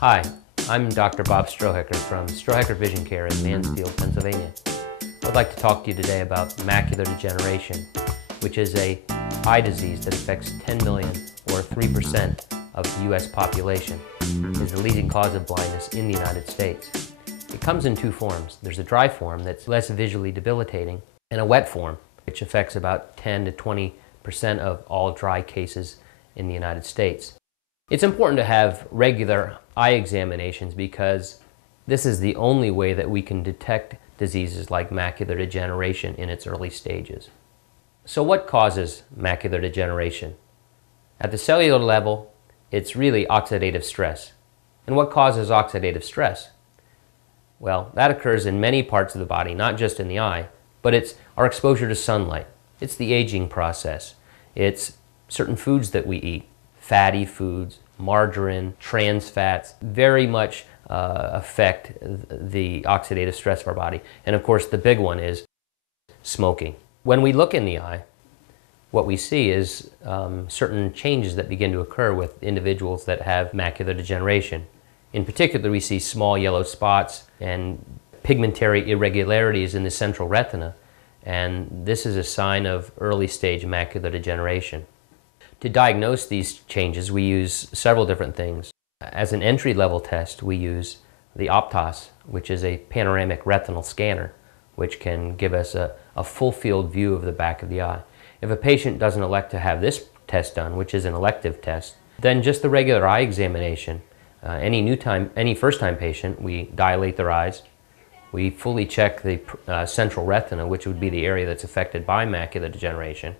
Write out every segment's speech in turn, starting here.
Hi, I'm Dr. Bob Strohecker from Strohecker Vision Care in Mansfield, Pennsylvania. I'd like to talk to you today about macular degeneration, which is an eye disease that affects 10 million or 3% of the U.S. population. It is the leading cause of blindness in the United States. It comes in two forms. There's a dry form that's less visually debilitating, and a wet form, which affects about 10 to 20% of all dry cases in the United States. It's important to have regular eye examinations because this is the only way that we can detect diseases like macular degeneration in its early stages. So what causes macular degeneration? At the cellular level, it's really oxidative stress. And what causes oxidative stress? Well, that occurs in many parts of the body, not just in the eye, but it's our exposure to sunlight. It's the aging process. It's certain foods that we eat. Fatty foods, margarine, trans fats, very much affect the oxidative stress of our body. And of course, the big one is smoking. When we look in the eye, what we see is certain changes that begin to occur with individuals that have macular degeneration. In particular, we see small yellow spots and pigmentary irregularities in the central retina, and this is a sign of early stage macular degeneration. To diagnose these changes, we use several different things. As an entry-level test, we use the Optos, which is a panoramic retinal scanner, which can give us a full field view of the back of the eye. If a patient doesn't elect to have this test done, which is an elective test, then just the regular eye examination. Any first-time patient, we dilate their eyes. We fully check the central retina, which would be the area that's affected by macular degeneration,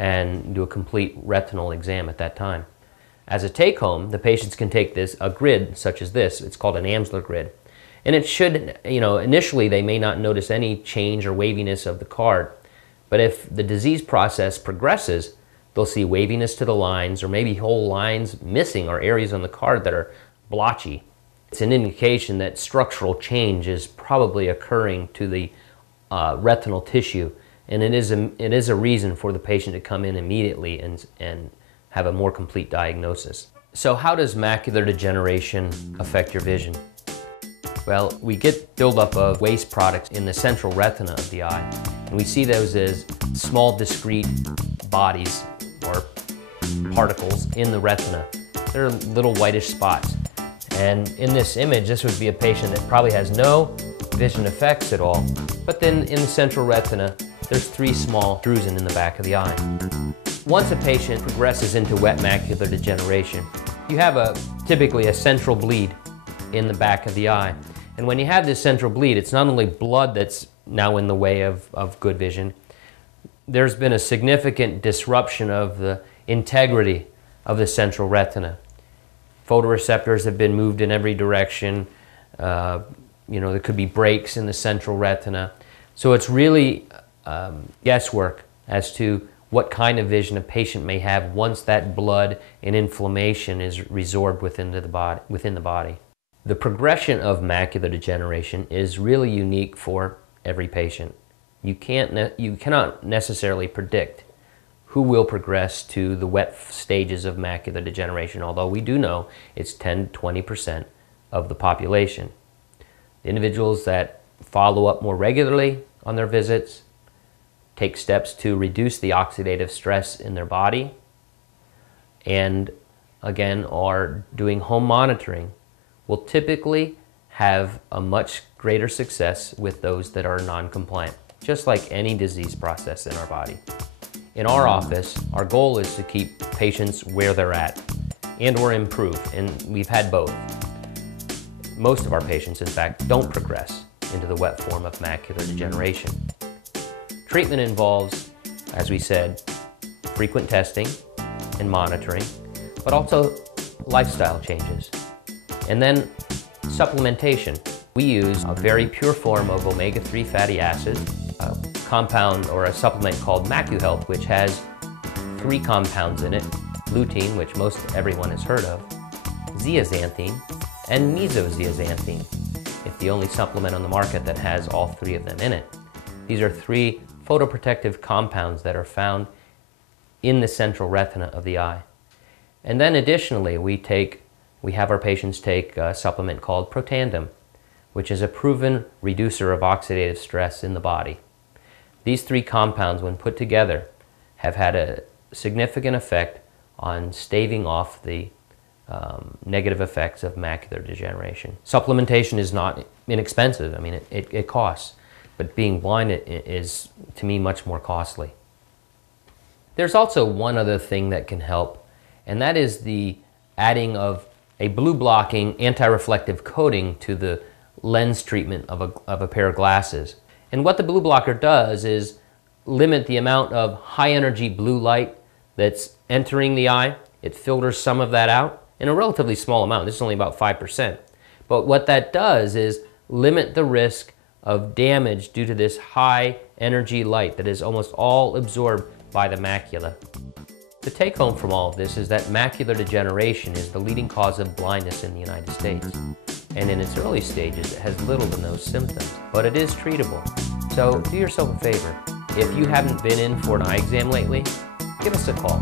and do a complete retinal exam at that time. As a take-home, the patients can take a grid such as this. It's called an Amsler grid. And it should, initially they may not notice any change or waviness of the card, but if the disease process progresses, they'll see waviness to the lines, or maybe whole lines missing, or areas on the card that are blotchy. It's an indication that structural change is probably occurring to the retinal tissue, and it is a reason for the patient to come in immediately and have a more complete diagnosis. So how does macular degeneration affect your vision? Well, we get buildup of waste products in the central retina of the eye, and we see those as small discrete bodies or particles in the retina. They're little whitish spots. And in this image, this would be a patient that probably has no vision effects at all, but then in the central retina, there's 3 small drusen in the back of the eye. Once a patient progresses into wet macular degeneration, you have typically a central bleed in the back of the eye. And when you have this central bleed, it's not only blood that's now in the way of good vision. There's been a significant disruption of the integrity of the central retina. Photoreceptors have been moved in every direction. There could be breaks in the central retina. So it's really guesswork as to what kind of vision a patient may have once that blood and inflammation is resorbed within the body. The progression of macular degeneration is really unique for every patient. You cannot necessarily predict who will progress to the wet stages of macular degeneration, although we do know it's 10 to 20% of the population. The individuals that follow up more regularly on their visits, take steps to reduce the oxidative stress in their body, and again are doing home monitoring, will typically have a much greater success with those that are non-compliant, just like any disease process in our body. In our office, our goal is to keep patients where they're at and/or improve, and we've had both. Most of our patients, in fact, don't progress into the wet form of macular degeneration. Treatment involves, as we said, frequent testing and monitoring, but also lifestyle changes. And then supplementation. We use a very pure form of omega-3 fatty acid, a compound or a supplement called MacuHealth, which has 3 compounds in it: lutein, which most everyone has heard of, zeaxanthine, and mesozeaxanthine. It's the only supplement on the market that has all 3 of them in it. These are 3 photoprotective compounds that are found in the central retina of the eye. And then additionally, we take we have our patients take a supplement called Protandim, which is a proven reducer of oxidative stress in the body. These three compounds, when put together, have had a significant effect on staving off the negative effects of macular degeneration. Supplementation is not inexpensive. I mean, it costs, but being blind is, to me, much more costly. There's also one other thing that can help, and that is the adding of a blue-blocking anti-reflective coating to the lens treatment of a pair of glasses. And what the blue blocker does is limit the amount of high-energy blue light that's entering the eye. It filters some of that out in a relatively small amount. This is only about 5%. But what that does is limit the risk of damage due to this high-energy light that is almost all absorbed by the macula. The take-home from all of this is that macular degeneration is the leading cause of blindness in the United States. And in its early stages, it has little to no symptoms, but it is treatable. So do yourself a favor. If you haven't been in for an eye exam lately, give us a call.